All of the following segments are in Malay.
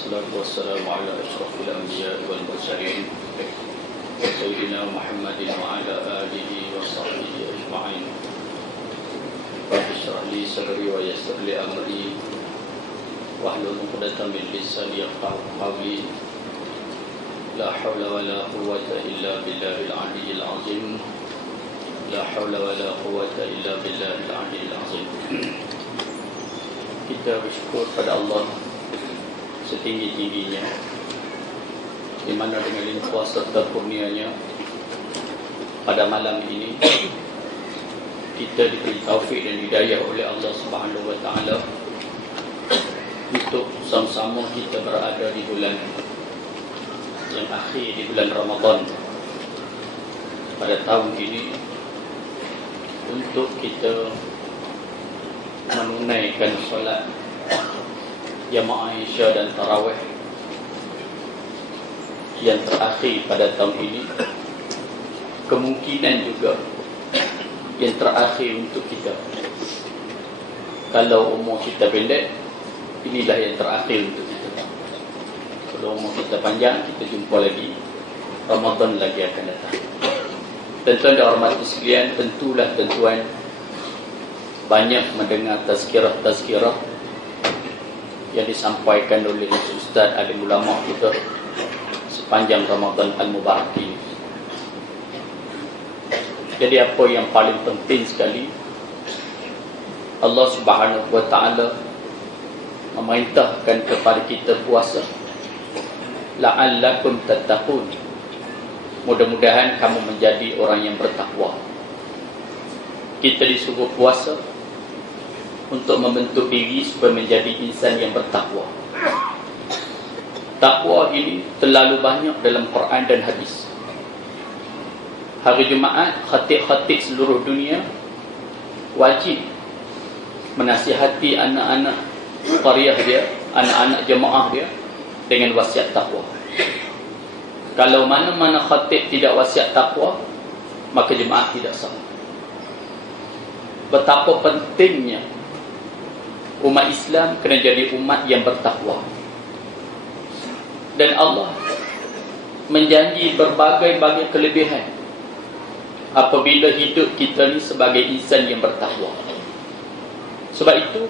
والصلاة والسلام على أشرف الأنبياء والمرسلين سيدنا محمد وعلى آله وصحبه أجمعين. رب اشرح لي صدري ويسر لي أمري واحلل عقدة من لساني يفقهوا قولي. لا حول ولا قوة إلا بالله العلي العظيم. لا حول ولا قوة إلا بالله العلي العظيم. Kita bersyukur pada Allah setinggi-tingginya, di mana dengan limpah serta kurnianya pada malam ini kita diberi taufik dan hidayah oleh Allah Subhanahu wa taala untuk sama-sama kita berada di bulan yang akhir, di bulan Ramadan pada tahun ini, untuk kita menunaikan solat jamaah Isya dan Tarawih yang terakhir pada tahun ini, kemungkinan juga yang terakhir untuk kita. Kalau umur kita pendek, inilah yang terakhir untuk kita. Kalau umur kita panjang, kita jumpa lagi, Ramadan lagi akan datang. Tuan-tuan dan hormati sekalian, tentuan banyak mendengar tazkirah yang disampaikan oleh Ustaz alim ulama kita sepanjang Ramadan Al-Mubarak ini. Jadi apa yang paling penting sekali, Allah Subhanahu wa taala memerintahkan kepada kita puasa, la'allakum tattaqun, mudah-mudahan kamu menjadi orang yang bertakwa. Kita disuruh puasa untuk membentuk diri supaya menjadi insan yang bertakwa. Takwa ini terlalu banyak dalam Quran dan hadis. Hari Jumaat, khatib-khatib seluruh dunia wajib menasihati anak-anak qaryah dia, anak-anak jemaah dia dengan wasiat takwa. Kalau mana-mana khatib tidak wasiat takwa, maka jemaah tidak sah. Betapa pentingnya umat Islam kena jadi umat yang bertakwa. Dan Allah menjanji berbagai-bagai kelebihan apabila hidup kita ni sebagai insan yang bertakwa. Sebab itu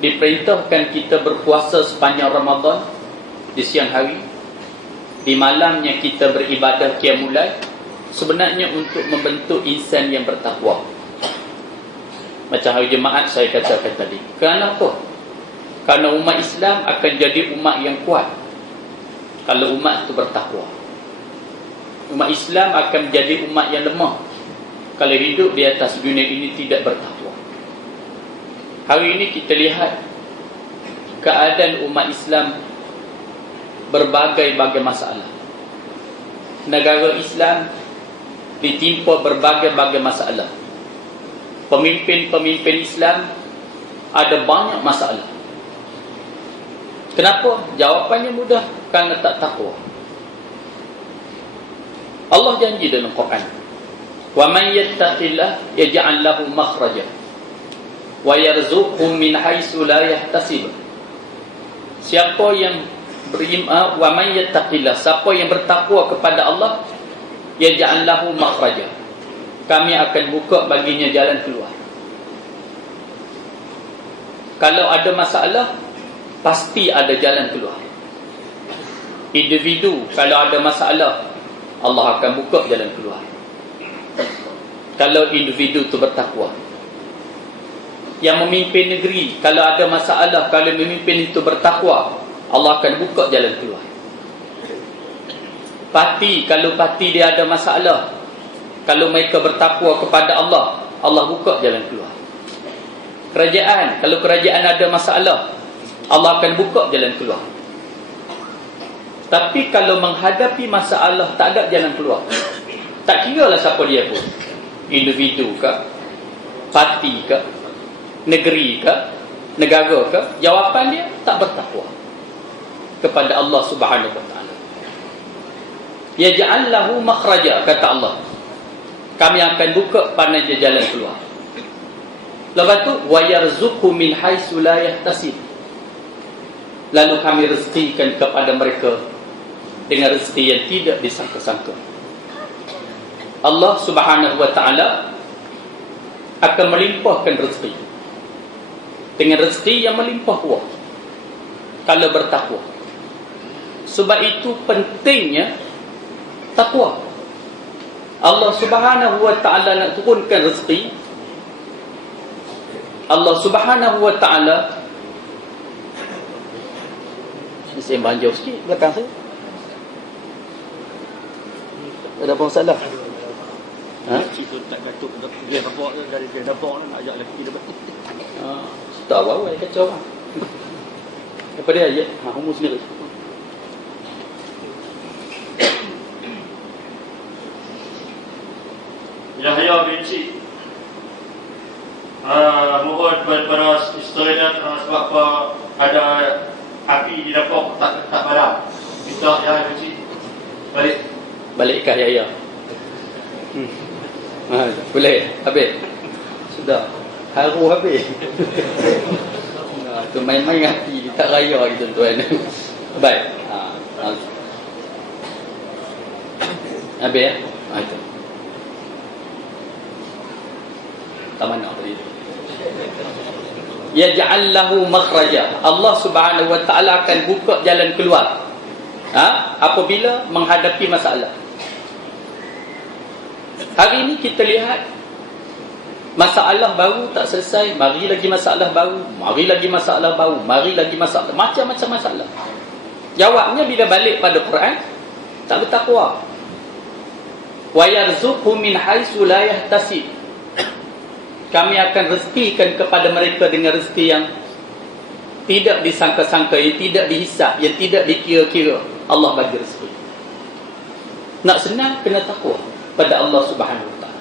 diperintahkan kita berpuasa sepanjang Ramadan di siang hari, di malamnya kita beribadah qiyamul lail, sebenarnya untuk membentuk insan yang bertakwa. Macam hari Jumaat saya katakan tadi. Kenapa? Kerana umat Islam akan jadi umat yang kuat kalau umat itu bertakwa. Umat Islam akan menjadi umat yang lemah kalau hidup di atas dunia ini tidak bertakwa. Hari ini kita lihat keadaan umat Islam berbagai-bagai masalah. Negara Islam ditimpa berbagai-bagai masalah. Pemimpin-pemimpin Islam ada banyak masalah. Kenapa? Jawapannya mudah, kerana tak takwa. Allah janji dalam Quran, "Wa man yattaqillah yaj'al lahu makhraja wa yarzuqhu min haitsu la yahtasib." Siapa yang wa man yattaqillah, siapa yang bertakwa kepada Allah, yaj'al lahu makhraja, kami akan buka baginya jalan keluar. Kalau ada masalah, pasti ada jalan keluar. Individu kalau ada masalah, Allah akan buka jalan keluar. Kalau individu itu bertakwa. Yang memimpin negeri, kalau ada masalah, kalau memimpin itu bertakwa, Allah akan buka jalan keluar. Parti, kalau parti dia ada masalah, kalau mereka bertakwa kepada Allah, Allah buka jalan keluar. Kerajaan, kalau kerajaan ada masalah, Allah akan buka jalan keluar. Tapi kalau menghadapi masalah tak ada jalan keluar, tak kira lah siapa dia pun, individu ke, parti ke, negeri ke, negara ke, jawapan dia tak bertakwa kepada Allah Subhanahu wa taala. Yaj'al lahu makhraja, kata Allah, kami akan buka pada jalan keluar. Lepas tu wa yarzuqhu min haitsu la yahtasib, lalu kami rezekikan kepada mereka dengan rezeki yang tidak disangka-sangka. Allah Subhanahu wa ta'ala akan melimpahkan rezeki dengan rezeki yang melimpah ruah kalau bertakwa. Sebab itu pentingnya takwa. Allah Subhanahu wa ta'ala nak turunkan rezeki. Allah Subhanahu wa ta'ala, ni saya banjau sikit belakang saya. Ada apa masalah? Ha? Cerita tak gatuk dia nampak dari dia nampak nak ajak lelaki dia. Tak apa-apa dia kacau lah. Daripada ayat umur sendiri. Yahya bin Cik mohon para historian sebab apa ada api di dapur tak padam. Minta Yahya bin Cik balik ke Yahya. Boleh habis. Sudah haru habis. Tu main-main api tak raya gitu tuan. Baik. Habis ya. Itu. Tak mana tadi. Yaj'al lahu makhraja. Allah Subhanahu wa ta'ala akan buka jalan keluar. Apabila menghadapi masalah. Hari ini kita lihat masalah baru tak selesai, mari lagi masalah baru, mari lagi masalah baru, mari lagi masalah, macam-macam masalah. Jawabnya bila balik pada Quran, tak bertakwa. Wa yarzuqhu min haitsu la yahtasib. Kami akan rezekikan kepada mereka dengan rezeki yang tidak disangka-sangka, yang tidak dihisap, yang tidak dikira-kira. Allah bagi rezeki. Nak senang kena takwa pada Allah Subhanahu wa ta'ala.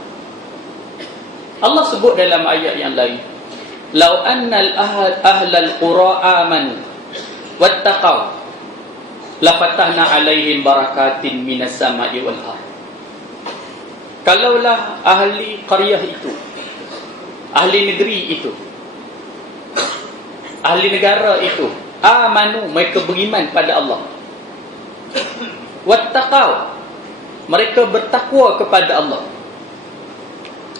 Allah sebut dalam ayat yang lain, "Lau annal ahlal qura amanu wattaqau lafatahna 'alaihim barakatin minas sama'i wal ardh." Kalaulah ahli qaryah itu, ahli negeri itu, ahli negara itu, amanu, mereka beriman pada Allah, wattaqau, mereka bertakwa kepada Allah,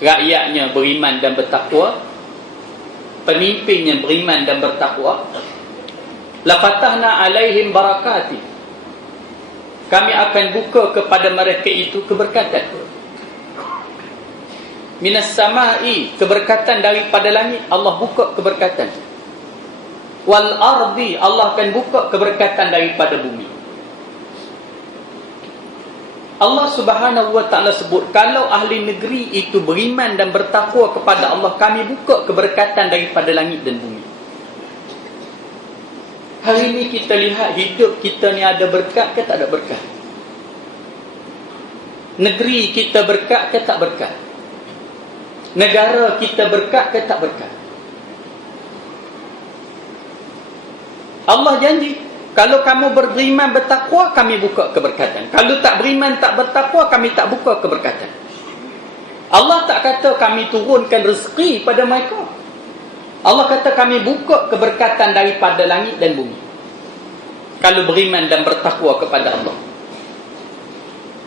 rakyatnya beriman dan bertakwa, pemimpinnya beriman dan bertakwa, lafatahna alaihim barakati, kami akan buka kepada mereka itu keberkatan, minas sama'i, keberkatan daripada langit, Allah buka keberkatan, wal ardi, Allah akan buka keberkatan daripada bumi. Allah Subhanahu wa ta'ala sebut, kalau ahli negeri itu beriman dan bertakwa kepada Allah, kami buka keberkatan daripada langit dan bumi. Hari ini kita lihat hidup kita ni ada berkat ke tak ada berkat? Negeri kita berkat ke tak berkat? Negara kita berkat ke tak berkat? Allah janji, kalau kamu beriman bertakwa, kami buka keberkatan. Kalau tak beriman tak bertakwa, kami tak buka keberkatan. Allah tak kata kami turunkan rezeki pada mereka. Allah kata kami buka keberkatan daripada langit dan bumi, kalau beriman dan bertakwa kepada Allah.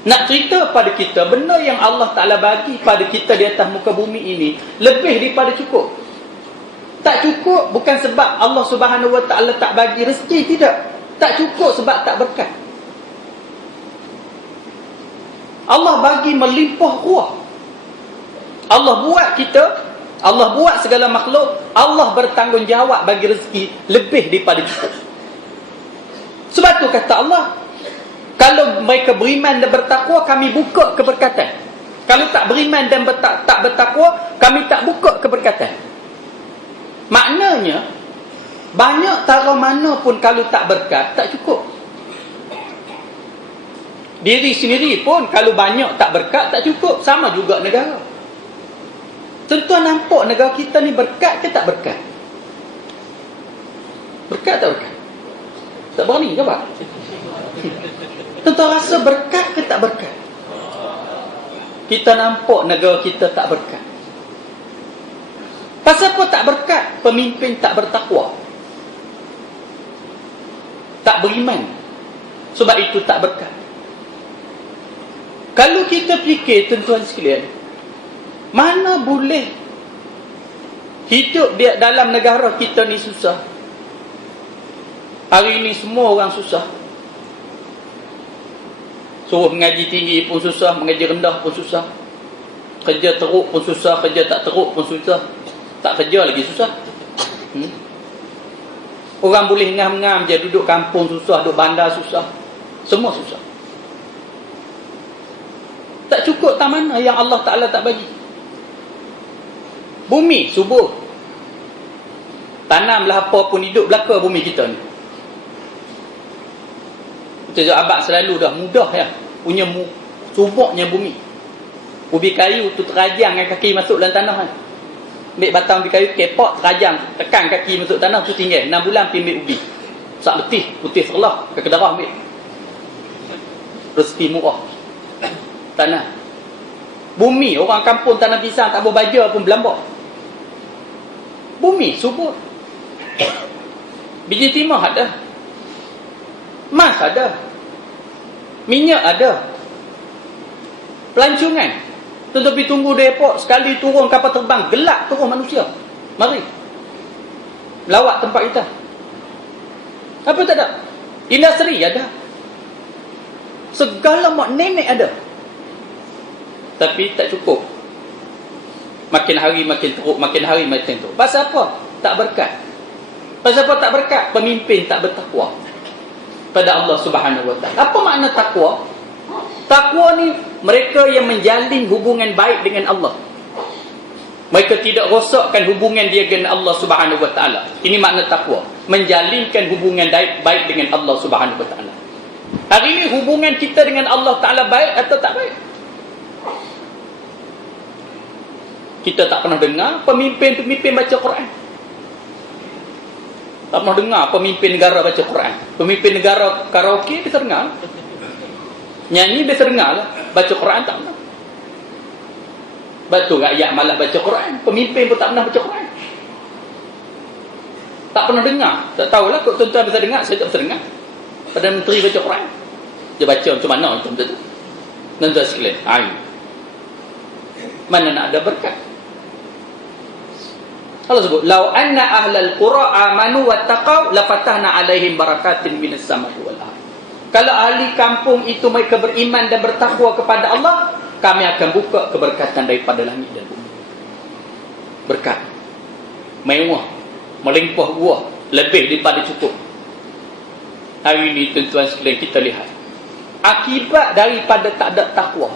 Nak cerita pada kita, benda yang Allah Ta'ala bagi pada kita di atas muka bumi ini lebih daripada cukup. Tak cukup bukan sebab Allah Subhanahu wa ta'ala tak bagi rezeki, tidak. Tak cukup sebab tak berkat. Allah bagi melimpah ruah. Allah buat kita, Allah buat segala makhluk, Allah bertanggungjawab bagi rezeki lebih daripada cukup. Sebab tu kata Allah, kalau mereka beriman dan bertakwa, kami buka keberkatan. Kalau tak beriman dan tak bertakwa, kami tak buka keberkatan. Maknanya, banyak tara mana pun kalau tak berkat, tak cukup. Diri sendiri pun kalau banyak tak berkat, tak cukup. Sama juga negara. Tuan-tuan nampak negara kita ni berkat ke tak berkat? Berkat tak berkat? Tak berani ke apa? Tuan-tuan rasa berkat ke tak berkat? Kita nampak negara kita tak berkat. Pasal apa tak berkat? Pemimpin tak bertakwa. tak beriman. Sebab itu tak berkat. Kalau kita fikir, tuan-tuan sekalian, mana boleh hidup dia dalam negara kita ni susah. Hari ni semua orang susah. Suruh mengaji tinggi pun susah, mengaji rendah pun susah. Kerja teruk pun susah, kerja tak teruk pun susah. Tak kerja lagi susah. Orang boleh ngam-ngam je, duduk kampung susah, duduk bandar susah. Semua susah. Tak cukup tak mana yang Allah Ta'ala tak bagi. Bumi subur. Tanamlah apa pun hidup belaka bumi kita ni. Kita abad selalu dah mudah ya. Punya suburnya bumi. Ubi kayu tu terajang dengan kaki masuk dalam tanah kan. Ambil batang ubi kayu, kepok, terajang, tekan kaki masuk tanah tu tinggal. 6 bulan pergi ambil ubi. Sak letih, putih serlah, ke kedarah ambil. Rezeki murah. Tanah. Bumi, orang kampung tanah pisang tak berbaja pun berlambak. Bumi subur. Biji timah ada. Emas ada. Minyak ada. Pelancongan. Tetapi tunggu depot, sekali turun kapal terbang, gelap turun manusia. Mari. Lawat tempat kita. Apa tak ada? Industri ada. Segala mak nenek ada. Tapi tak cukup. Makin hari makin teruk, makin hari makin teruk. Pasal apa? Tak berkat. Pasal apa tak berkat? Pemimpin tak bertakwa pada Allah Subhanahu Wa Taala. Apa makna takwa? Takwa ni mereka yang menjalin hubungan baik dengan Allah. Mereka tidak rosakkan hubungan dia dengan Allah Subhanahu Wa Taala. Ini makna takwa. Menjalinkan hubungan baik dengan Allah Subhanahu Wa Taala. Hari ini hubungan kita dengan Allah Ta'ala baik atau tak baik? Kita tak pernah dengar pemimpin-pemimpin baca Quran. Tak pernah dengar pemimpin negara baca Quran. Pemimpin negara karaoke bisa dengar. Nyanyi bisa dengar lah. Baca Quran tak pernah. Betul rakyat malah baca Quran. Pemimpin pun tak pernah baca Quran. Tak pernah dengar. Tak tahulah kok tuan-tuan bisa dengar. Saya tak bisa dengar. Perdana Menteri baca Quran. Dia baca macam mana macam tu. Tuan-tuan sekalian. Mana nak ada berkat? Allah sebut, "Lau anna ahlal qura amanu wattaqau lafatahna 'alaihim barakatin minas samai wal ardh." Kalau ahli kampung itu mereka beriman dan bertakwa kepada Allah, kami akan buka keberkatan daripada langit dan bumi. Berkat. Mewah, melimpah ruah, lebih daripada cukup. Hari ini tuan-tuan sekalian kita lihat akibat daripada tak ada takwa.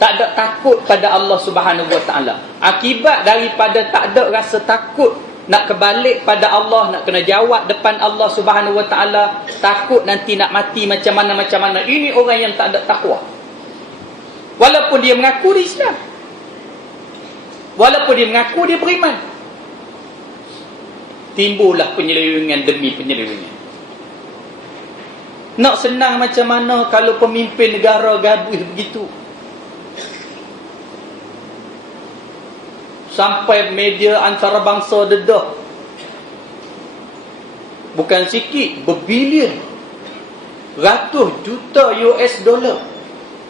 Tak ada takut pada Allah Subhanahu Wa Taala. Akibat daripada tak ada rasa takut nak kebalik pada Allah, nak kena jawab depan Allah Subhanahu Wa Taala, takut nanti nak mati macam mana. Ini orang yang tak ada takwa. Walaupun dia mengaku dia Islam. Walaupun dia mengaku dia beriman. Timbullah penyelewengan demi penyelewengan. Nak senang macam mana kalau pemimpin negara gaduh begitu? Sampai media antarabangsa dedah. Bukan sikit, berbilion. Ratus juta US dollar.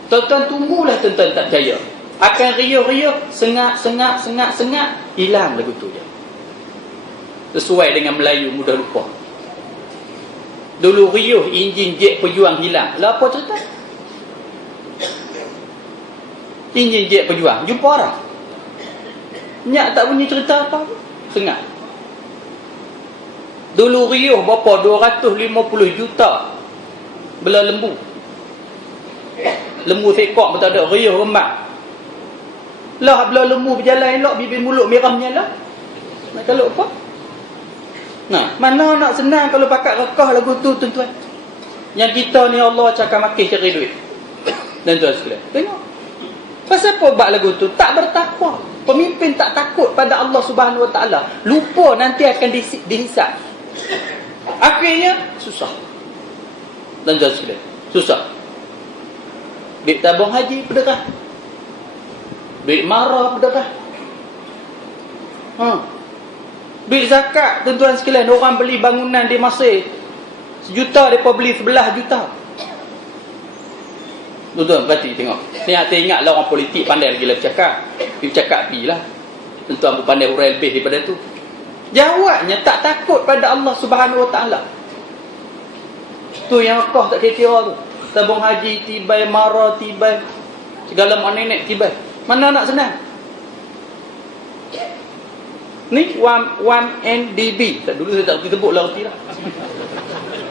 Tuan-tuan tunggulah tuan-tuan tak percaya. Akan riuh-riuh, sengat, hilang lagu tu je. Sesuai dengan Melayu mudah lupa. Dulu riuh enjin jet pejuang hilang. Lah apa cerita? Enjin jet pejuang jumpa orang. Nyak tak bunyi cerita apa pun. Sengat. Dulu riuh berapa? 250 juta bela lembu. Lembu sekok betul ada riuh rembat. Lah bela lembu berjalan elok, bibir mulut merah menyala. Nak kalau apa? Nah, mana nak senang kalau pakat rekah lagu tu tuan-tuan. Yang kita ni Allah cakap makin cari duit. Dan tuan sekalian, tengok. Pasal apa buat lagu tu? Tak bertakwa. Pemimpin tak takut pada Allah Subhanahu Wa Taala. Lupa nanti akan dihisap. Akhirnya susah. Dan tuan sekalian, susah. Duit tabung haji berderah. Duit marah berderah. Duit zakat, tuan-tuan sekalian, orang beli bangunan di Mesir 1 juta, mereka beli 11 juta. Tuan-tuan berarti tengok. Ni hati ingatlah orang politik pandai lagi lah bercakap. Dia bercakap pi lah. Tuan-tuan pandai hurai lebih daripada tu. Jawabnya tak takut pada Allah Subhanahu Wa Taala. Tu yang kau tak kira-kira tu. Tabung haji tibai, mara tibai, segala mak nenek tibai. Mana nak senang? Ni 1NDB. Tak dulu saya tak pergi sebut lah reti lah.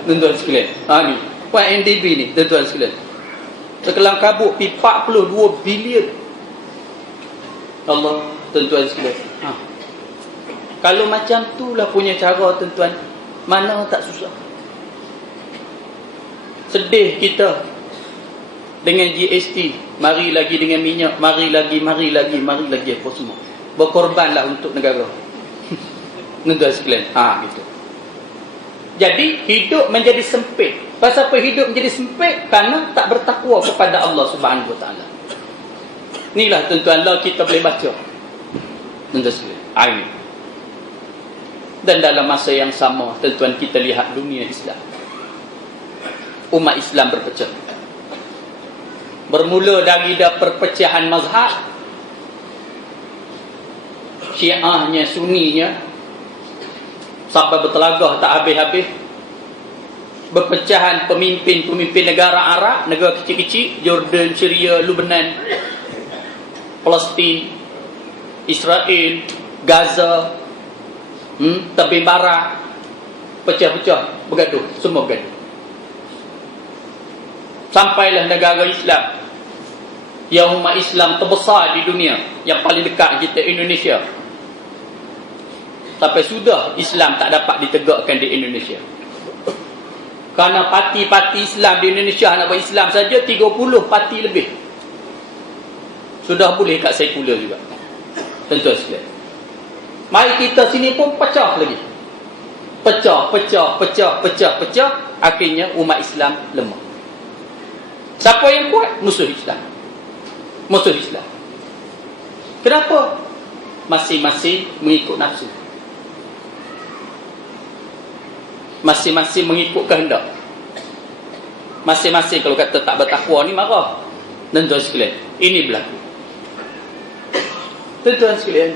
Tuan-tuan sekalian. Ni 1NDB ni, tuan-tuan sekalian. Sekelang kabut pi 42 bilion. Allah, tuan-tuan sekalian. Kalau macam tu lah punya cara, tuan-tuan, mana tak susah. Sedih kita dengan GST, mari lagi dengan minyak, mari lagi apa semua. Berkorbanlah untuk negara. Tuan-tuan sekalian. Gitu. Jadi hidup menjadi sempit. Pasal apa hidup menjadi sempit? Kerana tak bertakwa kepada Allah Subhanahu Wa Taala. Inilah tuan-tuan lah kita boleh baca. Tuan-tuan sekalian. Ini. Dan dalam masa yang sama, tuan-tuan, kita lihat dunia Islam. Umat Islam berpecah. Bermula dari perpecahan mazhab, Syiahnya, Sunninya, sampai bertelagah tak habis-habis. Berpecahan pemimpin negara Arab, negara kecil-kecil, Jordan, Syria, Lebanon, Palestin, Israel, Gaza, Tebing Barat, pecah-pecah, bergaduh, semua bergaduh. Sampailah negara Islam, yang umat Islam terbesar di dunia, yang paling dekat kita, Indonesia. Sampai sudah Islam tak dapat ditegakkan di Indonesia. Kerana parti-parti Islam di Indonesia, nak buat Islam saja 30 parti lebih. Sudah boleh kat sekular juga. Tentu sekalian. Mari kita sini pun pecah lagi. Pecah. Akhirnya umat Islam lemah. Siapa yang kuat? Musuh Islam. Kenapa? Masing-masing mengikut nafsu. Masing-masing mengikut kehendak. Masing-masing kalau kata tak bertakwa ni marah. Tuan-tuan sekalian, ini berlaku. Tuan-tuan sekalian,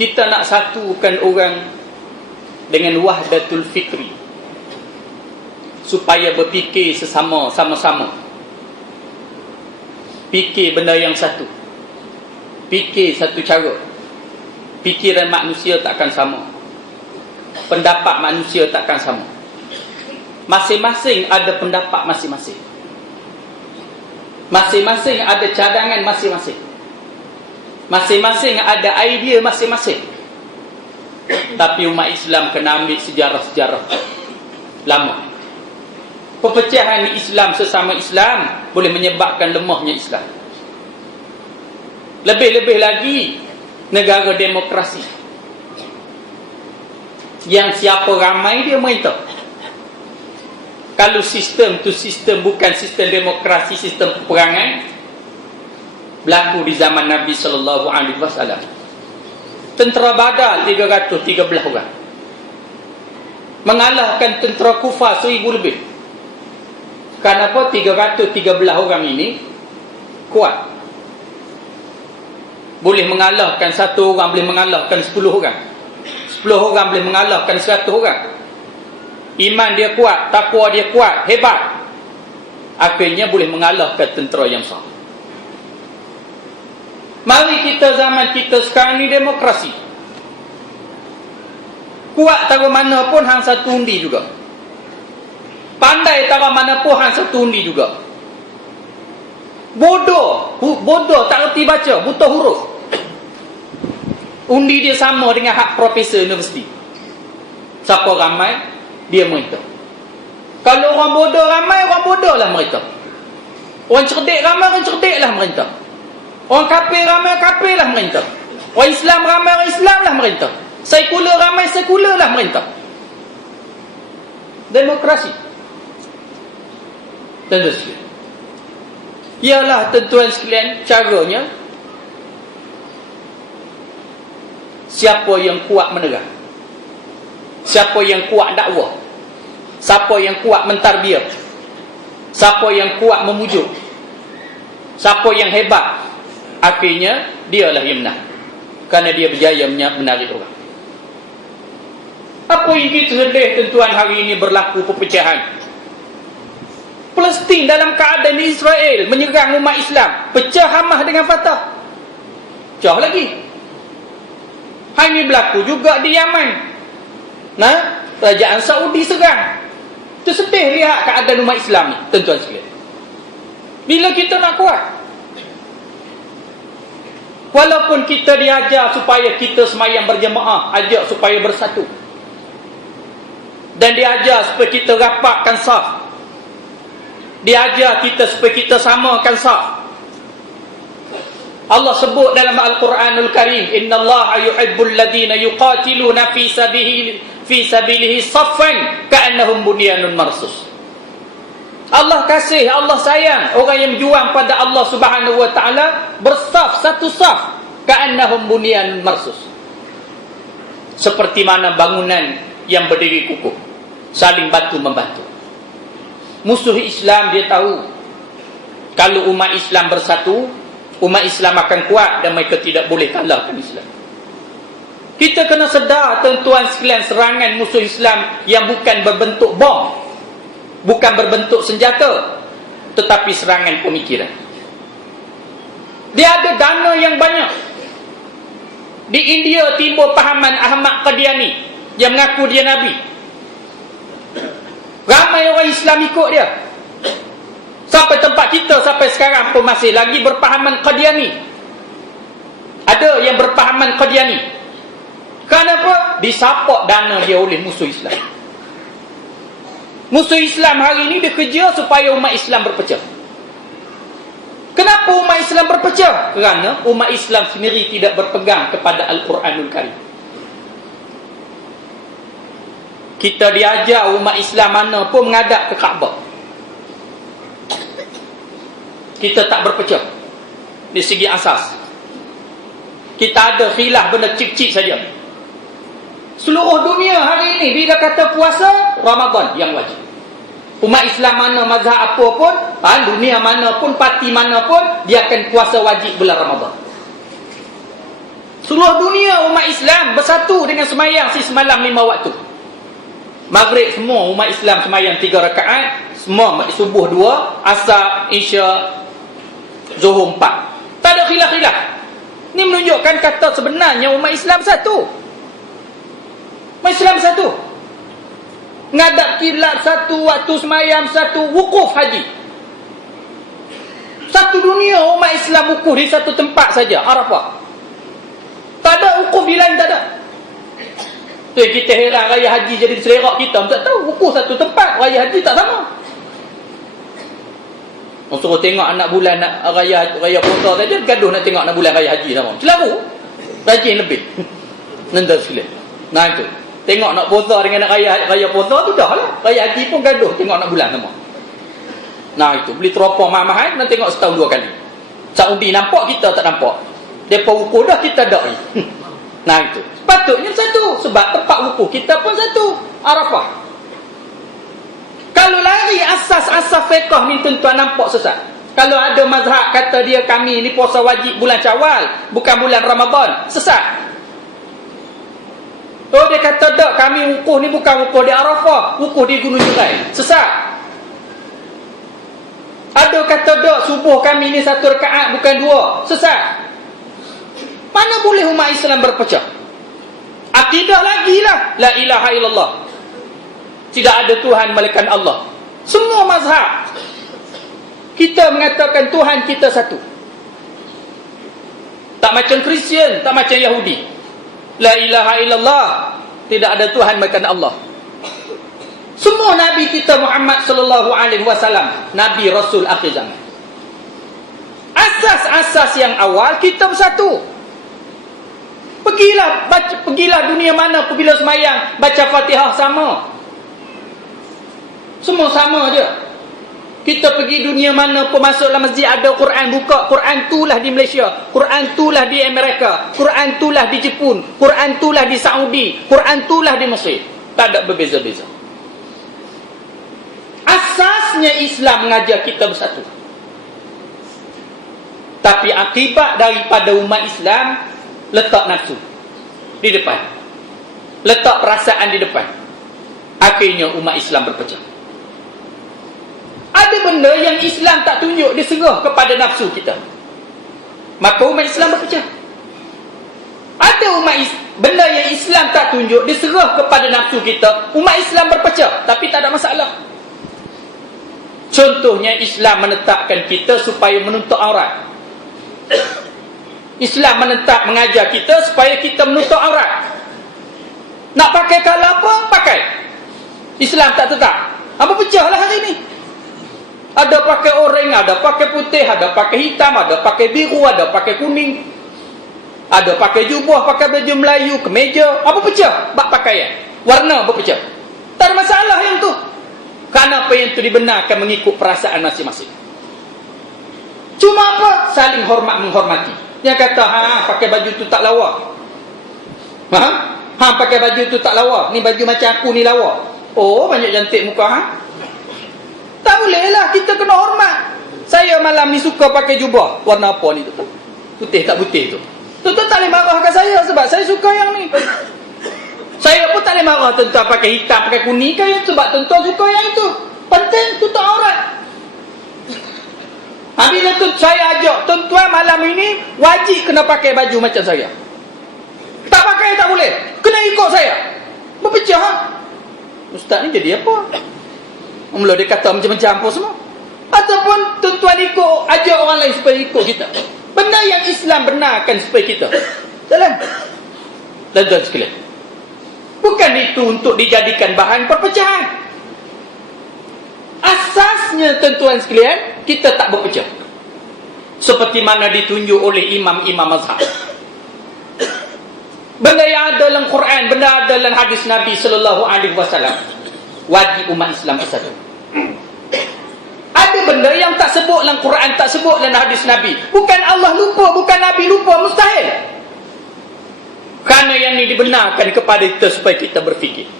kita nak satukan orang dengan wahdatul fikri, supaya berfikir sama-sama. Fikir benda yang satu. Fikir satu cara. Fikiran manusia takkan sama. Pendapat manusia takkan sama. Masing-masing ada pendapat masing-masing. Masing-masing ada cadangan masing-masing. Masing-masing ada idea masing-masing. Tapi umat Islam kena ambil sejarah-sejarah lama. Perpecahan Islam sesama Islam boleh menyebabkan lemahnya Islam. Lebih-lebih lagi negara demokrasi, yang siapa ramai dia merintah. Kalau sistem tu sistem bukan sistem demokrasi, sistem peperangan, berlaku di zaman Nabi SAW. Tentera Badar 313 orang mengalahkan tentera Kufar 1000 lebih. Kenapa? 313 orang ini kuat. Boleh mengalahkan satu orang, boleh mengalahkan 10 orang. 10 orang boleh mengalahkan 100 orang. Iman dia kuat, takwa dia kuat, hebat. Akhirnya boleh mengalahkan tentera yang besar. Mari kita zaman kita sekarang ni demokrasi. Kuat taruh mana pun hang satu undi juga. Pandai taruh mana pun hang satu undi juga. Bodoh tak reti baca, buta huruf. Undi dia sama dengan hak profesor universiti. Siapa ramai, dia merintah. Kalau orang bodoh ramai, orang bodoh lah merintah. Orang cerdik ramai, orang cerdik lah merintah. Orang kafir ramai, kafir lah merintah. Orang Islam ramai, orang Islam lah merintah. Sekular ramai, sekular lah merintah. Demokrasi. Tentu sekalian. Ialah tuan-tuan sekalian, caranya siapa yang kuat menerang, siapa yang kuat dakwah, siapa yang kuat mentarbiyah, siapa yang kuat memujuk, siapa yang hebat, akhirnya dialah yang menang, kerana dia berjaya menarik orang. Apa yang kita sedih tuan-tuan hari ini berlaku perpecahan. Palestin dalam keadaan Israel menyerang umat Islam, pecah Hamas dengan Fatah, pecah lagi. Hal ini berlaku juga di Yaman. Nah, kerajaan Saudi serang. Itu sedih lihat keadaan umat Islam ni, tuan-tuan sekalian. Bila kita nak kuat? Walaupun kita diajar supaya kita semayang berjemaah, ajak supaya bersatu, dan diajar supaya kita rapatkan saf, diajar kita supaya kita samakan saf. Allah sebut dalam Al-Quranul Karim, innallaha yuhibbul ladina yuqatiluna fi sabilihi saffan ka'annahum bunyanun marsus. Allah kasih, Allah sayang orang yang berjuang pada Allah Subhanahu wa taala bersaf, satu saf, ka'annahum bunyanun marsus, seperti mana bangunan yang berdiri kukuh, saling bantu membantu. Musuh Islam dia tahu, kalau umat Islam bersatu, umat Islam akan kuat dan mereka tidak boleh kalahkan Islam. Kita kena sedar tuan-tuan sekalian, serangan musuh Islam yang bukan berbentuk bom, bukan berbentuk senjata, tetapi serangan pemikiran. Dia ada dana yang banyak. Di India timbul pahaman Ahmad Qadiani yang mengaku dia Nabi. Ramai orang Islam ikut dia. Sampai tempat kita sampai sekarang pun masih lagi berpahaman Qadiani. Ada yang berpahaman Qadiani. Kenapa? Disapok dana dia oleh musuh Islam. Musuh Islam hari ini dia kerja supaya umat Islam berpecah. Kenapa umat Islam berpecah? Kerana umat Islam sendiri tidak berpegang kepada Al-Quranul Karim. Kita diajar umat Islam mana pun menghadap ke Kaabah. Kita tak berpecah di segi asas. Kita ada khilaf benda cik-cik saja. Seluruh dunia hari ini bila kata puasa, Ramadan yang wajib. Umat Islam mana, mazhab apa pun, dunia mana pun, parti mana pun, dia akan puasa wajib bulan Ramadan. Seluruh dunia umat Islam bersatu dengan semayang semalam 5 waktu. Maghrib semua umat Islam semayang 3 rakaat, semua subuh 2, asar, isya, zuhur 4. Tak ada khilaf-khilaf. Ini menunjukkan kata sebenarnya umat Islam satu. Umat Islam satu. Ngadap kiblat satu, waktu semayang satu, wukuf haji. Satu dunia umat Islam wukuf di satu tempat saja, Arafah. Tak ada wukuf di lain, tak ada. Tu yang kita heran, raya haji jadi selerak kita, tak tahu wukuf satu tempat, raya haji tak sama. Orang suruh tengok anak bulan nak raya puasa saja, gaduh nak tengok anak bulan raya haji sama. Celaru, rajin lebih. Nenda sekalian. Nah itu. Tengok nak puasa dengan nak raya puasa tu dah lah. Raya haji pun gaduh tengok nak bulan sama. Nah itu, beli teropong mahal-mahal nak tengok setahun 2 kali. Saudi nampak, kita tak nampak. Depa wukuf dah, kita tak. Nah itu. Patutnya satu, sebab tempat wukuf kita pun satu, Arafah. Kalau lari asas-asas fiqh ni tuan-tuan nampak sesat. Kalau ada mazhab kata dia kami ni puasa wajib bulan Syawal, bukan bulan Ramadan, sesat. Oh dia kata tak, kami wukuf ni bukan wukuf di Arafah, wukuf di Gunung Jurai, sesat. Ada kata tak, subuh kami ni 1 rakaat bukan 2, sesat. Mana boleh umat Islam berpecah? Akidah lagi lah, la ilaha illallah, tidak ada Tuhan melainkan Allah. Semua mazhab kita mengatakan Tuhan kita satu. Tak macam Kristian, tak macam Yahudi, la ilaha illallah, tidak ada Tuhan melainkan Allah. Semua Nabi kita Muhammad sallallahu alaihi wasallam, Nabi Rasul akhir zaman. Asas-asas yang awal kita bersatu. Pergilah dunia mana apabila semayang baca Fatihah sama. Semua sama je. Kita pergi dunia mana pun, masuk dalam masjid ada Quran, buka Quran tulah di Malaysia, Quran tulah di Amerika, Quran tulah di Jepun, Quran tulah di Saudi, Quran tulah di Mesir. Tak ada berbeza-beza. Asasnya Islam mengajar kita bersatu. Tapi akibat daripada umat Islam, letak nafsu di depan, letak perasaan di depan, akhirnya umat Islam berpecah. Ada benda yang Islam tak tunjuk, dia serah kepada nafsu kita, maka umat Islam berpecah. Ada benda yang Islam tak tunjuk, dia serah kepada nafsu kita, umat Islam berpecah, tapi tak ada masalah. Contohnya, Islam menetapkan kita supaya menutup aurat. Islam mengajar kita supaya kita menutup aurat. Nak pakai kalau apa, pakai. Islam tak tetap. Apa pecahlah hari ni. Ada pakai oranye, ada pakai putih, ada pakai hitam, ada pakai biru, ada pakai kuning, ada pakai jubah, pakai baju Melayu, kemeja. Apa pecah? Bak pakaian. Warna berpecah. Tak ada masalah yang tu. Kerana apa yang tu dibenarkan mengikut perasaan masing-masing. Cuma apa? Saling hormat menghormati. Yang kata, pakai baju tu tak lawa. Pakai baju tu tak lawa. Ni baju macam aku ni lawa. Oh, banyak cantik muka, Tak boleh lah, kita kena hormat. Saya malam ni suka pakai jubah. Warna apa ni tu? Putih tak putih tu? Tuan-tuan tak boleh marah kat saya sebab saya suka yang ni. Saya pun tak boleh marah tuan-tuan pakai hitam, pakai kuning kan, sebab tuan-tuan suka yang itu. Penting tutup aurat. Bila tu saya ajak tuan-tuan malam ini wajib kena pakai baju macam saya. Tak pakai tak boleh. Kena ikut saya. Berpecah. Ustaz ni jadi apa? Mula dia kata macam-macam apa semua. Ataupun tuan-tuan ikut, ajak orang lain supaya ikut kita. Benda yang Islam benarkan supaya kita jalan. Tuan-tuan sekalian, bukan itu untuk dijadikan bahan perpecahan. Asasnya tuan-tuan sekalian, kita tak berpecah. Seperti mana ditunjuk oleh imam-imam mazhab. Benda yang ada dalam Quran, benda ada dalam hadis Nabi sallallahu alaihi wasallam, wajib umat Islam bersatu. Ada benda yang tak sebut dalam Quran, tak sebut dalam hadis Nabi. Bukan Allah lupa, bukan Nabi lupa, mustahil. Kerana yang ini dibenarkan kepada kita supaya kita berfikir.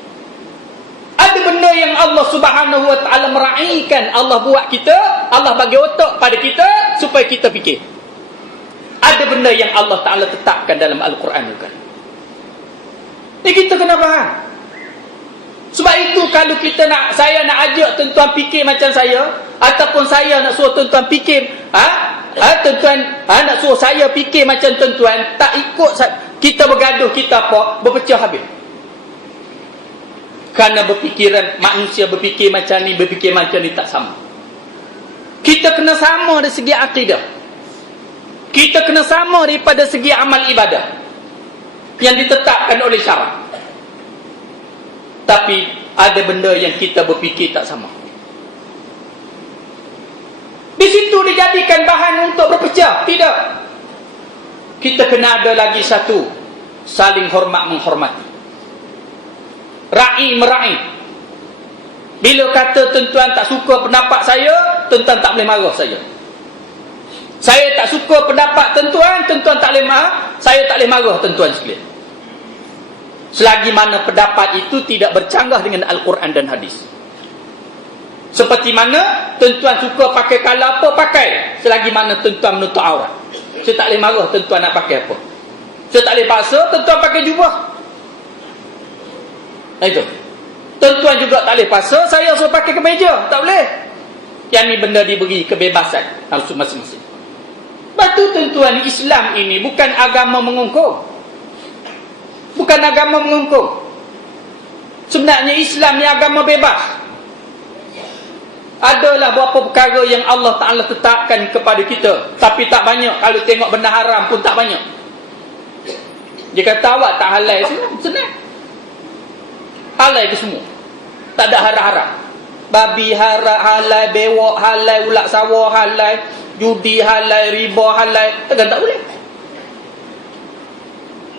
Ada benda yang Allah Subhanahu wa taala meraihkan, Allah buat kita, Allah bagi otak pada kita supaya kita fikir. Ada benda yang Allah Taala tetapkan dalam Al-Quran juga. Ini kita kena faham. Sebab itu kalau kita saya nak ajak tuan-tuan fikir macam saya, ataupun saya nak suruh tuan-tuan fikir, tuan-tuan nak suruh saya fikir macam tuan-tuan, tak ikut kita bergaduh, kita apa, berpecah habis. Kerana berfikiran, manusia berfikir macam ni, berfikir macam ni tak sama. Kita kena sama dari segi akidah. Kita kena sama daripada segi amal ibadah yang ditetapkan oleh syarak. Tapi ada benda yang kita berfikir tak sama. Di situ dijadikan bahan untuk berpecah. Tidak. Kita kena ada lagi satu, saling hormat menghormati. Ra'i mera'i. Bila kata tuan-tuan tak suka pendapat saya, tuan-tuan tak boleh marah saya. Saya tak suka pendapat tuan-tuan, tuan-tuan tak boleh marah, saya tak boleh marah tuan-tuan sekalian. Selagi mana pendapat itu tidak bercanggah dengan Al-Quran dan hadis. Seperti mana tuan-tuan suka pakai kalau apa, pakai. Selagi mana tuan-tuan menutup aurat. Saya tak boleh marah tuan-tuan nak pakai apa. Saya tak boleh paksa tuan-tuan pakai jubah. Itu. Tuan-tuan juga tak boleh paksa saya suruh pakai kemeja. Tak boleh. Yang ni benda diberi kebebasan harus masing-masing. Batu tuan-tuan, Islam ini bukan agama mengungkung. Bukan agama mengungkung. Sebenarnya Islam ni agama bebas. Adalah beberapa perkara yang Allah Ta'ala tetapkan kepada kita, tapi tak banyak. Kalau tengok benda haram pun tak banyak. Dia kata awak tak halal, senang. Halal ke semua? Tak ada haram-haram. Babi halal, bewok halal, ulat sawah halal, judi halal, riba halal. Takkan tak boleh.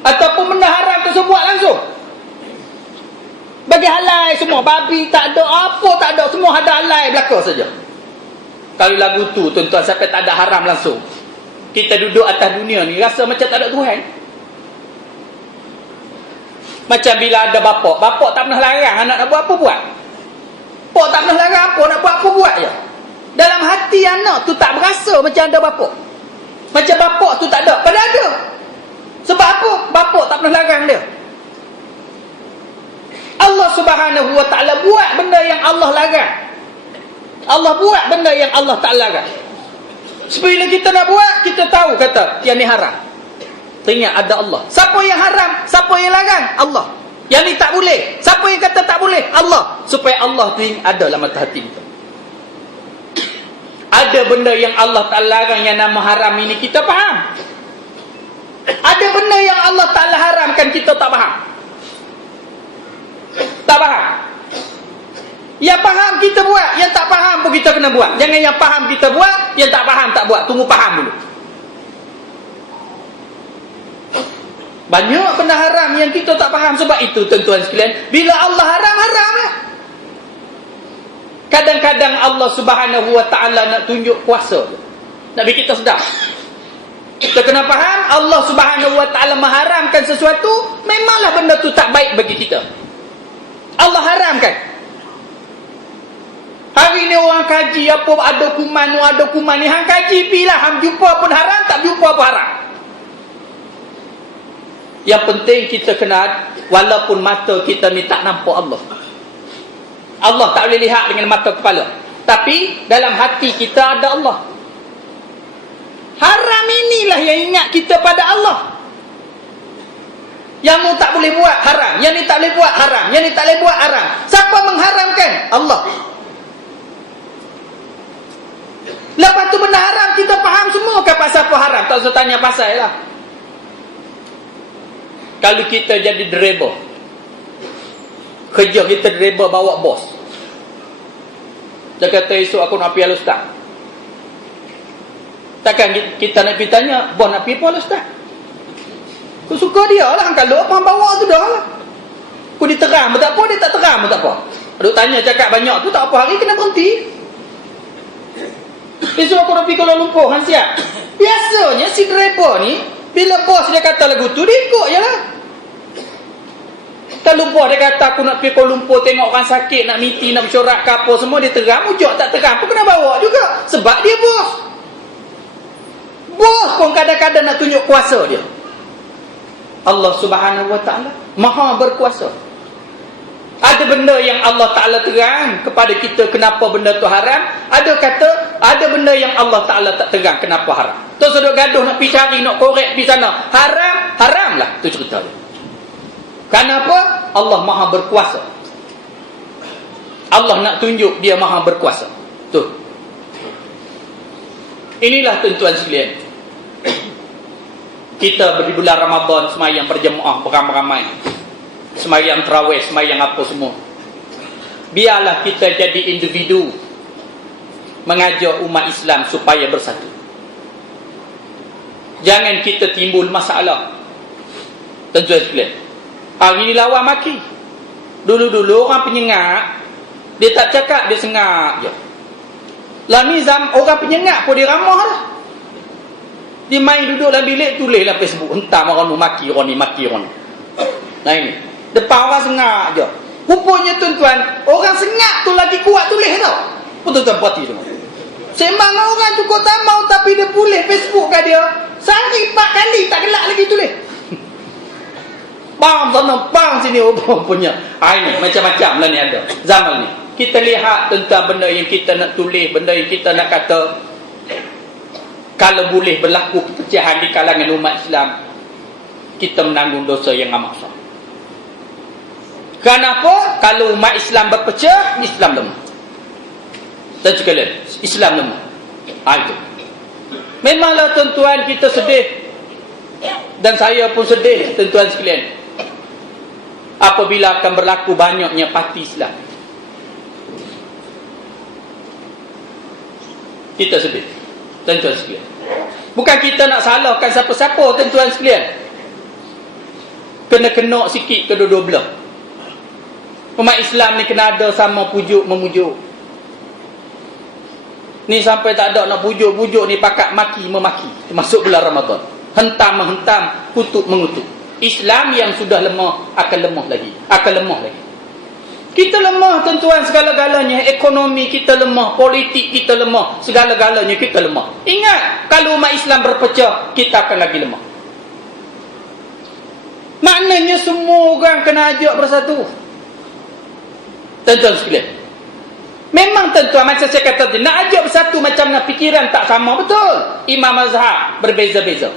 Ataupun benda haram tersebut langsung bagi halal semua. Babi tak ada, apa tak ada, semua ada halal belaka saja. Kalau lagu tu tuan-tuan sampai tak ada haram langsung, kita duduk atas dunia ni rasa macam tak ada Tuhan. Macam bila ada bapak tak pernah larang anak nak buat apa buat. Bapak tak pernah larang apa nak buat apa buat je. Dalam hati anak tu tak berasa macam ada bapak. Macam bapak tu tak ada, padahal ada. Sebab apa? Bapak tak pernah larang dia. Allah Subhanahu wa ta'ala buat benda yang Allah larang. Allah buat benda yang Allah tak larang. Sebila kita nak buat, kita tahu kata yang ni haram. Teringat ada Allah. Siapa yang haram? Siapa yang larang? Allah. Yang ni tak boleh. Siapa yang kata tak boleh? Allah. Supaya Allah tu ada dalam mata hati kita. Ada benda yang Allah tak larang yang nama haram ini kita faham. Ada benda yang Allah Ta'ala haramkan kita tak faham. Tak faham. Yang faham kita buat, yang tak faham pun kita kena buat. Jangan yang faham kita buat, yang tak faham tak buat. Tunggu faham dulu. Banyak benda haram yang kita tak faham. Sebab itu tuan-tuan sekalian, bila Allah haram, haram lah. Kadang-kadang Allah Subhanahu wa ta'ala nak tunjuk kuasa, nak bikin kita sedar. Kita kena faham, Allah Subhanahu wa ta'ala mengharamkan sesuatu, memanglah benda tu tak baik bagi kita. Allah haramkan. Hari ni orang kaji apa, ada kuman ni, hang kaji pilah, hang jumpa pun haram, tak jumpa pun haram. Yang penting kita kena, walaupun mata kita ni tak nampak Allah, Allah tak boleh lihat dengan mata kepala, tapi dalam hati kita ada Allah. Haram inilah yang ingat kita pada Allah. Yang mu tak boleh buat haram, yang ni tak boleh buat haram, yang ni tak boleh buat haram. Siapa mengharamkan? Allah. Lepas tu benda haram kita faham semua ke pasal apa haram, tak usah tanya pasal lah. Kalau kita jadi driver, kerja kita driver bawa bos, dia kata esok aku nak pergi Al-Ustaz. Takkan kita nak pergi tanya, bos nak pergi apa Al-Ustaz? Aku suka dia lah, kalau apa bawa tu dah lah. Aku diterang pun tak apa, dia tak terang pun tak apa. Duk tanya cakap banyak tu tak apa, hari kena berhenti. Esok aku nak pergi Kuala Lumpur, kan siap? Biasanya si driver ni, bila bos dia kata lagu tu, dia ikut je lah. Kalau bos dia kata aku nak pergi Kuala Lumpur, tengok orang sakit, nak meeting, nak bercorak ke apa semua, dia terang, ujok tak terang pun kena bawa juga. Sebab dia bos. Bos pun kadang-kadang nak tunjuk kuasa dia. Allah Subhanahu wa ta'ala Maha berkuasa. Ada benda yang Allah Ta'ala terang kepada kita kenapa benda tu haram. Ada kata, ada benda yang Allah Ta'ala tak terang kenapa haram. Tu sudah gaduh nak pergi cari, nak korek pergi sana. Haram, haram lah. Tu cerita dia. Kenapa? Allah Maha berkuasa. Allah nak tunjuk dia Maha berkuasa. Tu. Inilah tuan-tuan sekalian, kita di bulan Ramadan semayang berjemaah beramai-ramai, semayang tarawih, semayang apa semua. Biarlah kita jadi individu mengajak umat Islam supaya bersatu. Jangan kita timbul masalah. Tuan-tuan sekalian, hari ni lawan maki. Dulu-dulu orang penyengat, dia tak cakap, dia sengak je. Lah ni orang penyengat pun dia ramah lah. Dia main duduk dalam bilik, tulis dalam Facebook, entah orang ni maki orang ni, maki orang ni. Nah ini, depan orang sengak je. Rupanya tuan-tuan, orang sengak tu lagi kuat tulis tau. Tuan-tuan perhati tu. Sembang orang cukup tamau tapi dia tulis Facebook kat dia, sehari 4 kali tak gelak lagi tulis. Bang sana, bang sini, punya. Ini macam-macam lah ni ada. Zaman ni. Kita lihat tentang benda yang kita nak tulis, benda yang kita nak kata. Kalau boleh berlaku perpecahan di kalangan umat Islam, kita menanggung dosa yang amat besar. Kenapa? Kalau umat Islam berpecah, Islam lemah. Dan sekalian, Islam lemah. Itu. Memanglah tuan-tuan kita sedih, dan saya pun sedih tuan-tuan sekalian, apabila akan berlaku banyaknya parti Islam. Kita sedih tuan-tuan sekalian. Bukan kita nak salahkan siapa-siapa tuan-tuan sekalian. Kena sikit kedua-dua belah. Umat Islam ni kena ada sama pujuk memujuk. Ni sampai tak ada nak pujuk-pujuk ni pakat maki memaki masuk bulan Ramadan. Hentam menghentam, kutuk mengutuk. Islam yang sudah lemah akan lemah lagi. Kita lemah tuan-tuan segala-galanya. Ekonomi kita lemah, politik kita lemah, segala-galanya kita lemah. Ingat, kalau umat Islam berpecah, kita akan lagi lemah. Maknanya semua orang kena ajak bersatu. Tuan-tuan sekalian, memang tuan-tuan macam saya kata tadi, nak ajak bersatu macam nak fikiran tak sama, betul. Imam mazhab berbeza-beza.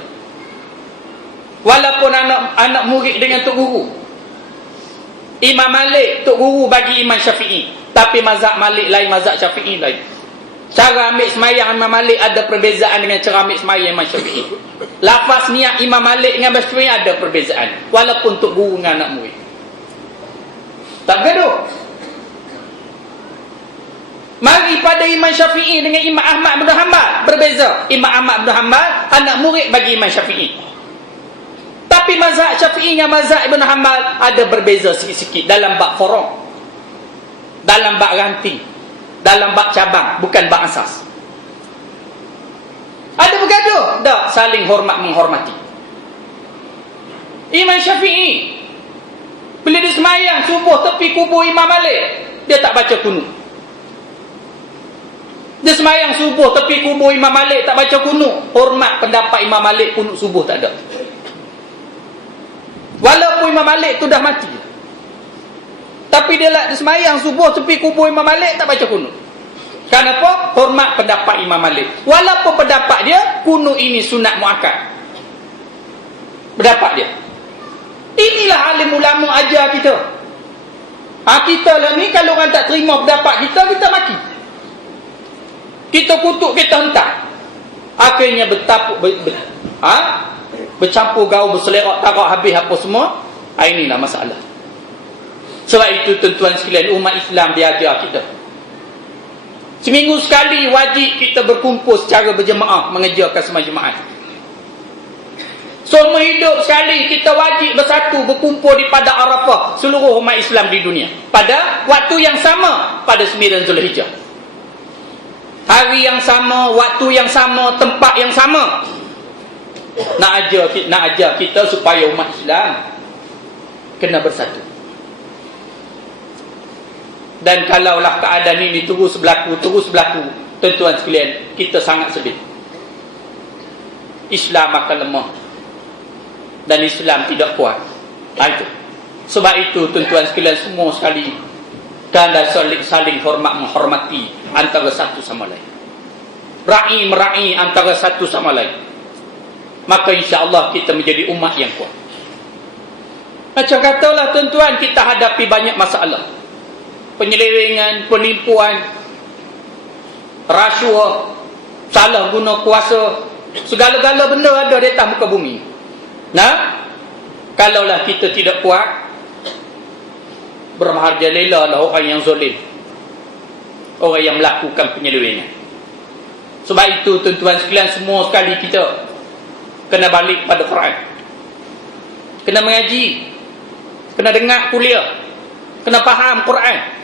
Walaupun anak murid dengan tok guru. Imam Malik tok guru bagi Imam Syafi'i, tapi mazhab Malik lain, mazhab Syafi'i lain. Cara ambil semayang Imam Malik ada perbezaan dengan cara ambil semayang Imam Syafi'i. Lafaz niat Imam Malik dengan Syafi'i ada perbezaan, walaupun tok guru dengan anak murid. Tak gaduh. Mari pada Imam Syafi'i dengan Imam Ahmad bin Hanbal berbeza. Imam Ahmad bin Hanbal anak murid bagi Imam Syafi'i. Tapi mazhab Syafi'i dengan mazhab Ibn Hanbal ada berbeza sikit-sikit dalam bab furu', dalam bab ranting, dalam bab cabang, bukan bab asas. Ada bergaduh? Tak, saling hormat menghormati. Imam Syafi'i bila dia semayang subuh tepi kubur Imam Malik, dia tak baca kunut. Dia semayang subuh tepi kubur Imam Malik, tak baca kunut. Hormat pendapat Imam Malik, kunut subuh tak ada. Walaupun Imam Malik tu dah mati, tapi dia semayang subuh tepi kubur Imam Malik, tak baca kunut. Kenapa? Hormat pendapat Imam Malik. Walaupun pendapat dia kunut ini sunat muakkad, pendapat dia. Inilah alim ulama ajar kita. Kita lah ni, kalau orang tak terima pendapat kita, kita maki, kita kutuk, kita hentak. Akhirnya bercampur gaul, berselerak, tarak habis apa semua. Inilah masalah. Sebab itu tuan-tuan sekalian, umat Islam diajar kita, seminggu sekali wajib kita berkumpul secara berjemaah mengerjakan semua jemaat. Seumur hidup sekali kita wajib bersatu berkumpul di pada Arafah, seluruh umat Islam di dunia, pada waktu yang sama, pada 9 Zulhijjah. Hari yang sama, waktu yang sama, tempat yang sama. Nak ajar kita supaya umat Islam kena bersatu. Dan kalaulah keadaan ini terus berlaku, tuan-tuan sekalian, kita sangat sedih. Islam akan lemah dan Islam tidak kuat. Itu. Sebab itu tuan-tuan sekalian semua sekali, kena saling hormat menghormati antara satu sama lain. Ra'i mera'i antara satu sama lain. Maka insya-Allah kita menjadi umat yang kuat. Macam katalah tuan-tuan, kita hadapi banyak masalah. Penyelewengan, penipuan, rasuah, salah guna kuasa, segala-gala benda ada di atas muka bumi. Nah, kalaulah kita tidak kuat, bermaharjalela lah orang yang zalim, orang yang melakukan penyelewengan. Sebab itu tuan-tuan sekalian, semua sekali kita kena balik pada Quran, kena mengaji, kena dengar kuliah, kena faham Quran.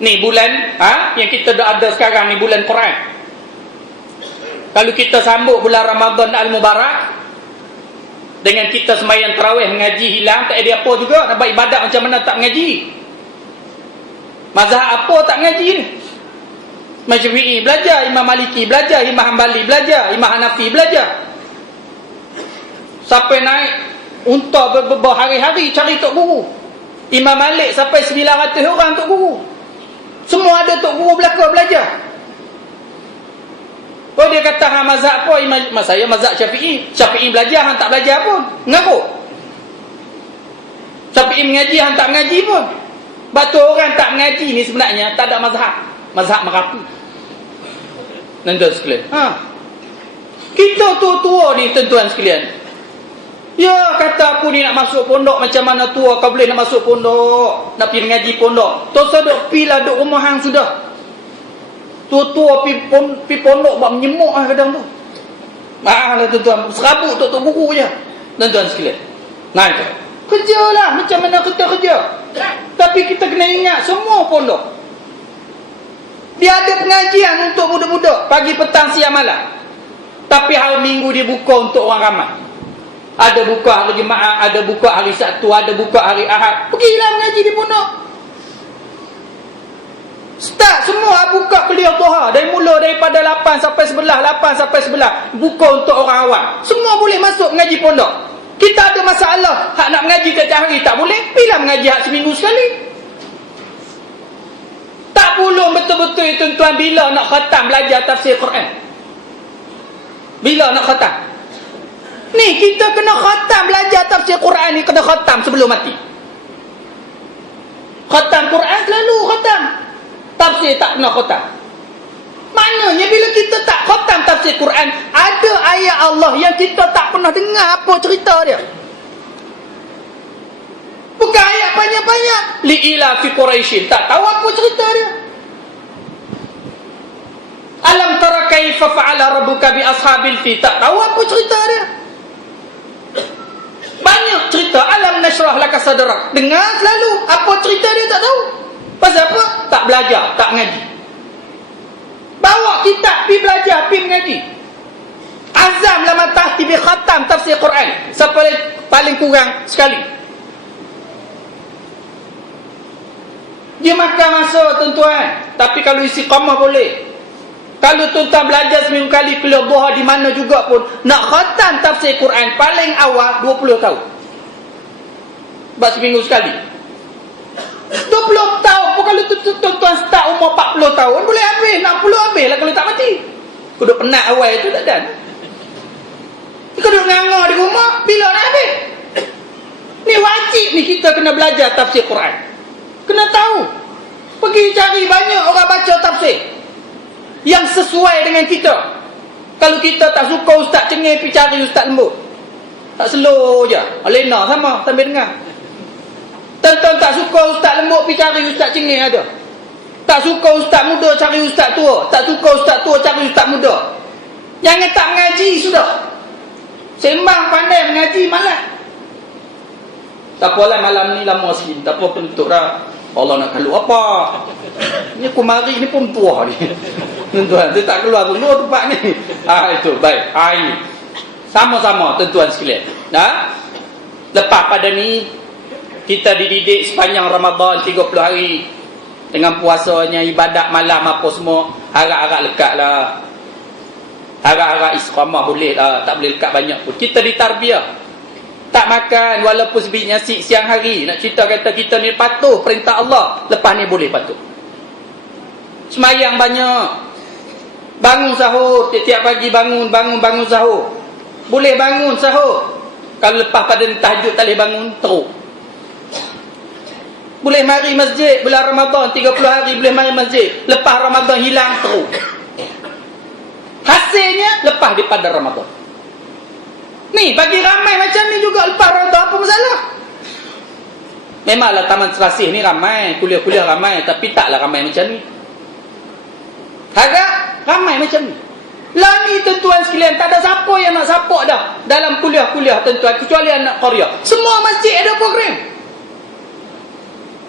Ni bulan yang kita dah ada sekarang ni, bulan Quran. Kalau kita sambut bulan Ramadan Al-Mubarak dengan kita sembahyang tarawih, mengaji hilang, tak ada apa juga. Nak buat ibadat macam mana tak mengaji? Mazhab apa tak mengaji ni? Imam Syafi'i belajar, Imam Maliki belajar, Imam Hanbali belajar, Imam Hanafi belajar. Sampai naik unta berhari-hari cari tok guru. Imam Malik sampai 900 orang tok guru. Semua ada tok guru belaka belajar. Oh, dia kata hang mazhab apa? Saya mazhab Syafi'i. Syafi'i belajar, hang tak belajar pun. Mengaku. Syafi'i mengaji, hang tak mengaji pun. Batu orang tak mengaji ni sebenarnya tak ada mazhab. Mazhab merapu. Tuan-tuan sekalian. Kita tua-tua ni tuan-tuan sekalian. Ya, kata aku ni nak masuk pondok, macam mana tua kau boleh nak masuk pondok, nak pergi mengaji pondok? Tosa duk pilah duk rumah hang sudah. Tua-tua pi pondok buat menyemuk kadang tu. Lah tuan-tuan, serabut tok guru je. Tuan-tuan sekalian. Nah itu. Kerjalah macam mana kita kerja. Tapi kita kena ingat semua pondok. Dia ada pengajian untuk budak-budak pagi, petang, siang, malam. Tapi hari Minggu dia buka untuk orang ramai. Ada buka hari Jumaat, ada buka hari Sabtu, ada buka hari Ahad. Pergilah mengaji di pondok. Start semua buka kuliah duha daripada 8 sampai 11, 8 sampai 11 buka untuk orang awam. Semua boleh masuk mengaji pondok. Kita ada masalah hak nak mengaji tiap hari tak boleh, pilih mengaji hak seminggu sekali. Tak pulung betul-betul tuan-tuan bila nak khatam belajar tafsir Quran. Bila nak khatam? Ni kita kena khatam belajar tafsir Quran ni, kena khatam sebelum mati. Khatam Quran selalu khatam. Tafsir tak kena khatam. Maknanya bila kita tak khatam tafsir Quran, ada ayat Allah yang kita tak pernah dengar apa cerita dia. Bukan ayat banyak-banyak. Li'ila fi Quraisyin. Tak tahu apa cerita dia. Alam tara kaifa fa'ala rabbuka bi ashabil fil. Tak tahu apa cerita dia. Banyak cerita. Alam nashrah laka sadrak. Dengar selalu. Apa cerita dia tak tahu. Pasal apa? Tak belajar, tak ngaji. Bawa kitab, pergi belajar, pergi mengaji. Azam lama tahti bi khatam tafsir Quran. Sampai paling kurang sekali. Dia makan masa tuan-tuan. Tapi kalau istiqamah boleh. Kalau tuan-tuan belajar seminggu kali kuliah duha di mana juga pun, nak khatam tafsir Quran paling awal 20 tahun. Sebab seminggu sekali. 20 tahun pun kalau tuan-tuan start umur 40 tahun boleh habis. 60 habis lah kalau tak mati. Kau duduk penat awal itu tak dan. Kau duduk nganga di rumah bila nak habis. Ni wajib ni kita kena belajar tafsir Quran. Kena tahu. Pergi cari banyak orang baca tafsir yang sesuai dengan kita. Kalau kita tak suka ustaz cengeng, pergi cari ustaz lembut. Tak slow je. Alena sama sambil dengar. Tuan-tuan tak suka ustaz lembut, pergi cari ustaz cengeng ada. Tak suka ustaz muda, cari ustaz tua. Tak suka ustaz tua, cari ustaz muda. Jangan tak mengaji sudah. Sembang pandai mengaji malas. Tak apalah malam ni lama sikit. Tak apa bentuk dah. Allah nak keluar apa? Ni aku mari ni pun tua ni. Tuan-tuan, dia tak keluar dulu tempat ni. Itu baik. Ini. Sama-sama tuan-tuan sekalian. Lepas pada ni kita dididik sepanjang Ramadan 30 hari dengan puasanya, ibadat malam apa semua, harap-harap lekat lah. Harap-harap istiqamah boleh lah. Tak boleh lekat banyak pun. Kita ditarbiah. Tak makan walaupun sebiji nasi siang hari. Nak cerita kata kita ni patuh perintah Allah, lepas ni boleh patuh. Semayang banyak. Bangun sahur. Tiap-tiap pagi bangun sahur. Boleh bangun sahur. Kalau lepas pada tahajud tak boleh bangun, teruk. Boleh mari masjid bulan Ramadan 30 hari boleh mari masjid. Lepas Ramadan hilang, teruk. Hasilnya lepas daripada Ramadan. Ni bagi ramai macam ni juga lepas Ramadan, apa masalah? Memanglah Taman Serasih ni ramai, kuliah-kuliah ramai, tapi taklah ramai macam ni. Harap ramai macam ni. Lah ni tuan-tuan sekalian, tak ada siapa yang nak support dah dalam kuliah-kuliah tuan-tuan, kecuali anak Korea. Semua masjid ada program.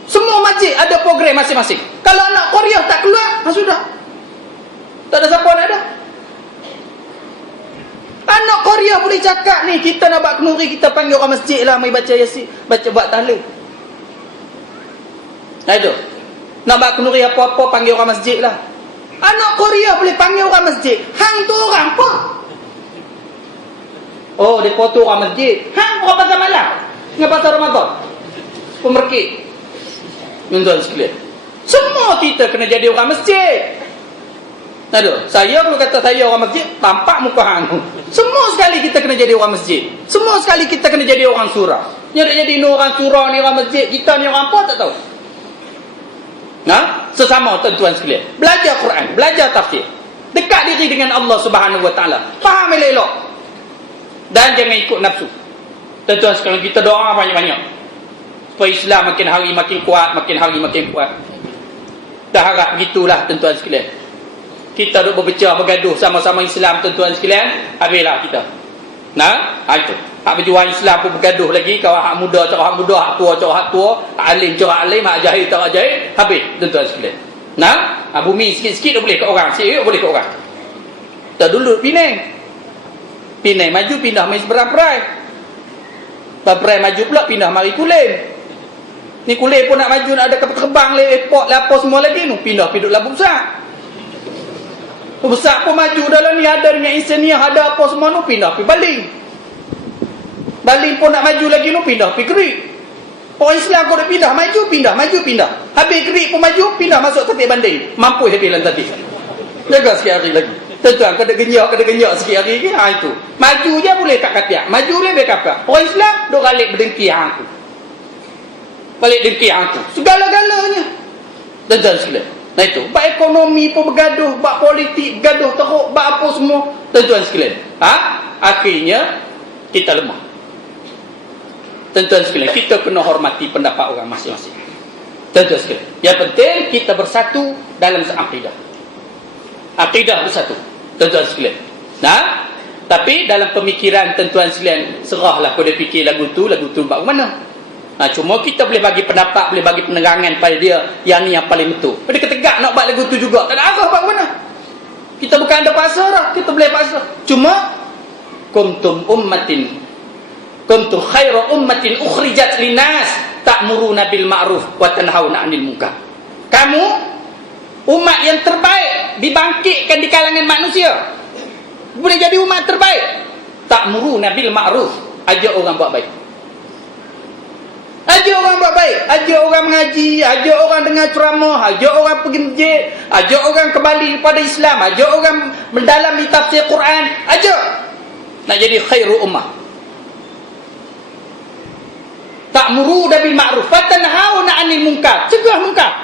Semua masjid ada program masing-masing. Kalau anak Korea tak keluar, sudah. Tak ada siapa nak ada. Anak Korea boleh cakap ni, kita nak buat kenuri, kita panggil orang masjid lah, mari baca yasin, baca buat tahlil. Itu. Nak buat kenuri apa-apa, panggil orang masjid lah. Anak Korea boleh panggil orang masjid. Hang tu orang apa? Oh, dia foto orang masjid. Hang orang pasal malam. Dengan pasal Ramadan. Pemerkit. Tuan-tuan sekalian. Semua kita kena jadi orang masjid. Aduh, saya kalau kata saya orang masjid, tampak muka hang. Semua sekali kita kena jadi orang masjid. Semua sekali kita kena jadi orang surah. Yang nak jadi ni orang surah, ni orang masjid, kita ni orang apa tak tahu. Sesama tuan-tuan sekalian. Belajar Quran, belajar tafsir. Dekat diri dengan Allah Subhanahu Wa Taala. Faham elok-elok. Dan jangan ikut nafsu. Tuan-tuan sekalian, kita doa banyak-banyak supaya Islam makin hari makin kuat, makin hari makin kuat. Dah harap begitulah tuan-tuan sekalian. Kita duk berpecah, bergaduh sama-sama Islam tuan-tuan sekalian, habislah kita. Itu. Hak berjuang Islam pun bergaduh lagi. Kau hak muda cakap hak muda, hak tua cakap hak tua, hak alim cakap alim, hak jahil cakap jahil, habis tuan-tuan sekalian. Nah, bumi sikit-sikit dah boleh kat orang, sikit boleh kat orang. Tak dulu Penang. Penang maju pindah mai Seberang-Perai. Perai maju pula pindah mari Kulim. Ni Kulim pun nak maju nak ada kapal terbang le airport lah apa semua lagi nu, pindah piduk Labu Besar. Labu Besar pun maju dalam ni ada dengan insania ada apa semua nu, pindah pi Baling. Baling pun nak maju lagi nu, pindah pi Kerik. Orang Islam kau dah pindah, maju, pindah. Habis Kerik pun maju, pindah masuk Tetik Banding. Mampu habis lan tadi. Jaga sikit hari lagi. Tuan-tuan, kena genyak sikit hari lagi. Ha, itu. Maju je boleh tak katiak. Maju boleh boleh kapal. Orang Islam, duk balik berdengki hang tu. Balik dengki hang tu. Segala-galanya. Tuan-tuan sekalian. Nah itu. Bak ekonomi pun bergaduh. Bak politik bergaduh teruk. Bak apa semua. Tuan-tuan sekalian. Ha? Akhirnya, kita lemah. Tuan-tuan sekalian, kita kena hormati pendapat orang masing-masing. Tuan-tuan sekalian, yang penting kita bersatu dalam akidah. Akidah bersatu. Tuan-tuan sekalian. Nah, tapi dalam pemikiran tuan-tuan sekalian, serahlah kau dia fikir lagu tu buat mana. Nah, cuma kita boleh bagi pendapat, boleh bagi penerangan pada dia yang ni yang paling betul. Pada ketegak nak buat lagu tu juga, tak ada arah buat mana. Kita bukan ada paksa dah, kita boleh paksa. Cuma kuntum khairu ummatin ukhrijat linnas ta'muruna bil ma'ruf wa tanhauna 'anil munkar. Kamu umat yang terbaik dibangkitkan di kalangan manusia. Boleh jadi umat terbaik. Ta'muruna bil ma'ruf, ajak orang buat baik. Ajak orang buat baik, ajak orang mengaji, ajak orang dengar ceramah, ajak orang pergi masjid, ajak orang kembali kepada Islam, ajak orang mendalami tafsir Quran, ajak. Nak jadi khairu ummah. Ta'muruna bil ma'ruf wa tanhauna 'anil munkar. Cegah munkar.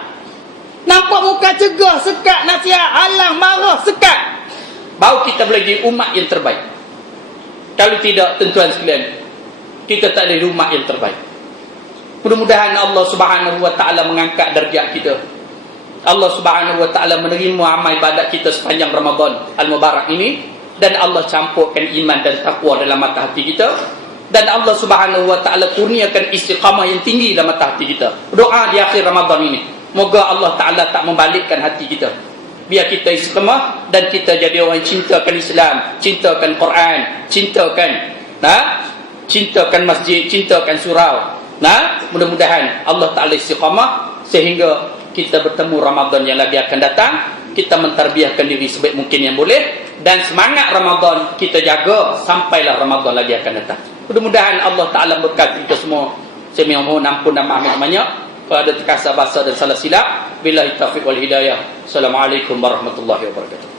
Nampak munkar cegah, sekat, nasihat, halang, marah, sekat. Baru kita boleh jadi umat yang terbaik. Kalau tidak, tuan-tuan sekalian, kita tak ada umat yang terbaik. Mudah-mudahan Allah Subhanahu wa taala mengangkat darjat kita. Allah Subhanahu wa taala menerima amal ibadat kita sepanjang Ramadan al-Mubarak ini, dan Allah campurkan iman dan takwa dalam mata hati kita. Dan Allah Subhanahu wa taala kurniakan istiqamah yang tinggi dalam mata hati kita. Doa di akhir Ramadan ini, moga Allah taala tak membalikkan hati kita. Biar kita istiqamah dan kita jadi orang yang cintakan Islam, cintakan Quran, cintakan masjid, cintakan surau. Mudah-mudahan Allah taala istiqamah sehingga kita bertemu Ramadan yang lagi akan datang. Kita mentarbiahkan diri sebaik mungkin yang boleh, dan semangat Ramadan kita jaga sampailah Ramadan lagi akan datang. Mudah-mudahan Allah Ta'ala berkati kita semua. Saya mohon ampun dan maaf banyak pada terkasar bahasa dan salah silap. Billahi taufiq wal hidayah. Assalamualaikum warahmatullahi wabarakatuh.